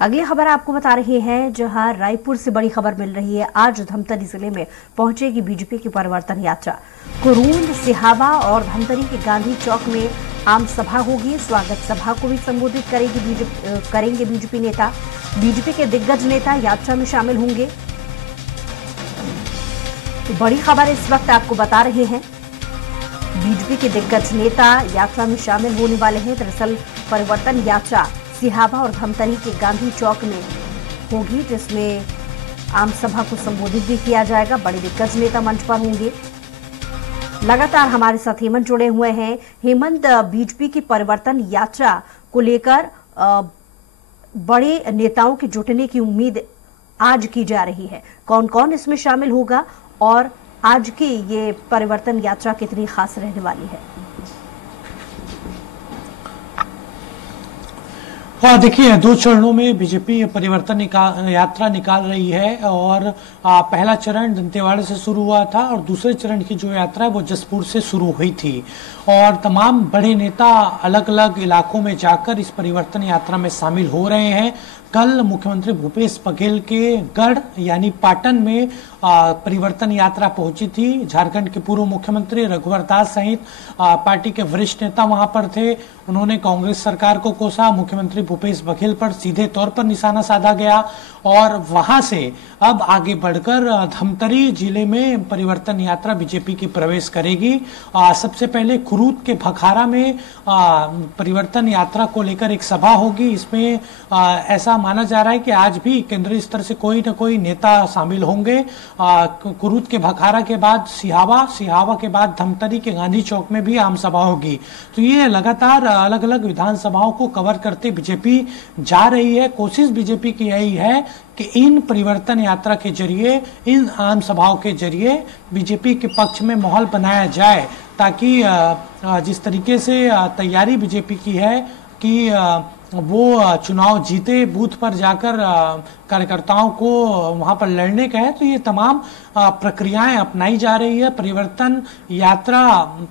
अगली खबर आपको बता रहे हैं, जहां रायपुर से बड़ी खबर मिल रही है। आज धमतरी जिले में पहुंचेगी बीजेपी की परिवर्तन यात्रा। कुरूद, सिहावा और धमतरी के गांधी चौक में आम सभा होगी। स्वागत सभा को भी संबोधित करेंगे बीजेपी नेता। बीजेपी के दिग्गज नेता यात्रा में शामिल होंगे। तो बड़ी खबर इस वक्त आपको बता रहे हैं, बीजेपी के दिग्गज नेता यात्रा में शामिल होने वाले हैं। दरअसल परिवर्तन यात्रा सिहावा और धमतरी के गांधी चौक में होगी, जिसमें आम सभा को संबोधित भी किया जाएगा। बड़े दिग्गज नेता मंच पर होंगे। लगातार हमारे साथ हेमंत जुड़े हुए हैं। हेमंत, बीजेपी की परिवर्तन यात्रा को लेकर बड़े नेताओं के जुटने की उम्मीद आज की जा रही है। कौन कौन इसमें शामिल होगा और आज की ये परिवर्तन यात्रा कितनी खास रहने वाली है? हाँ, देखिए, 2 चरणों में बीजेपी परिवर्तन यात्रा निकाल रही है और पहला चरण दंतेवाड़ा से शुरू हुआ था और दूसरे चरण की जो यात्रा है वो जसपुर से शुरू हुई थी। और तमाम बड़े नेता अलग अलग इलाकों में जाकर इस परिवर्तन यात्रा में शामिल हो रहे हैं। कल मुख्यमंत्री भूपेश बघेल के गढ़ यानी पाटन में परिवर्तन यात्रा पहुंची थी। झारखंड के पूर्व मुख्यमंत्री रघुवर दास सहित पार्टी के वरिष्ठ नेता वहां पर थे। उन्होंने कांग्रेस सरकार को कोसा। मुख्यमंत्री भूपेश बघेल पर सीधे तौर पर निशाना साधा गया और वहां से अब आगे बढ़कर धमतरी जिले में परिवर्तन यात्रा बीजेपी की प्रवेश करेगी। सबसे पहले कुरूद के भखारा में परिवर्तन यात्रा को लेकर एक सभा होगी। इसमें ऐसा माना जा रहा है कि आज भी केंद्रीय स्तर से कोई न कोई नेता शामिल होंगे। कुरूद के भखारा के बाद सिहावा के बाद धमतरी के गांधी चौक में भी आम सभा होगी। तो ये लगातार अलग अलग विधानसभाओं को कवर करते बीजेपी जा रही है। कोशिश बीजेपी की यही है कि इन परिवर्तन यात्रा के जरिए, इन आम सभाओं के जरिए बीजेपी के पक्ष में माहौल बनाया जाए, ताकि जिस तरीके से तैयारी बीजेपी की है कि वो चुनाव जीते, बूथ पर जाकर कार्यकर्ताओं को वहां पर लड़ने का है। तो ये तमाम प्रक्रियाएं अपनाई जा रही है। परिवर्तन यात्रा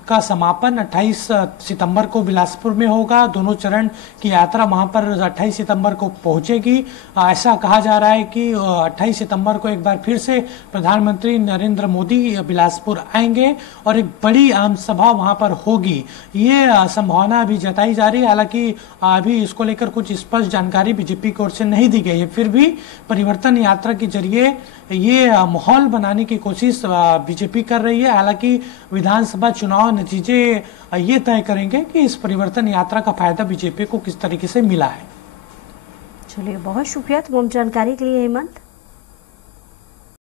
का समापन 28 सितंबर को बिलासपुर में होगा। दोनों चरण की यात्रा वहां पर 28 सितंबर को पहुंचेगी। ऐसा कहा जा रहा है कि 28 सितंबर को एक बार फिर से प्रधानमंत्री नरेंद्र मोदी बिलासपुर आएंगे और एक बड़ी आम सभा वहां पर होगी। ये संभावना अभी जताई जा रही है। हालांकि अभी इसको लेकर कुछ स्पष्ट जानकारी बीजेपी की ओर से नहीं दी गई है। फिर भी परिवर्तन यात्रा के जरिए ये माहौल बनाने की कोशिश बीजेपी कर रही है। हालांकि विधानसभा चुनाव नतीजे ये तय करेंगे कि इस परिवर्तन यात्रा का फायदा बीजेपी को किस तरीके से मिला है। चलिए, बहुत शुक्रिया तमाम जानकारी के लिए हेमंत।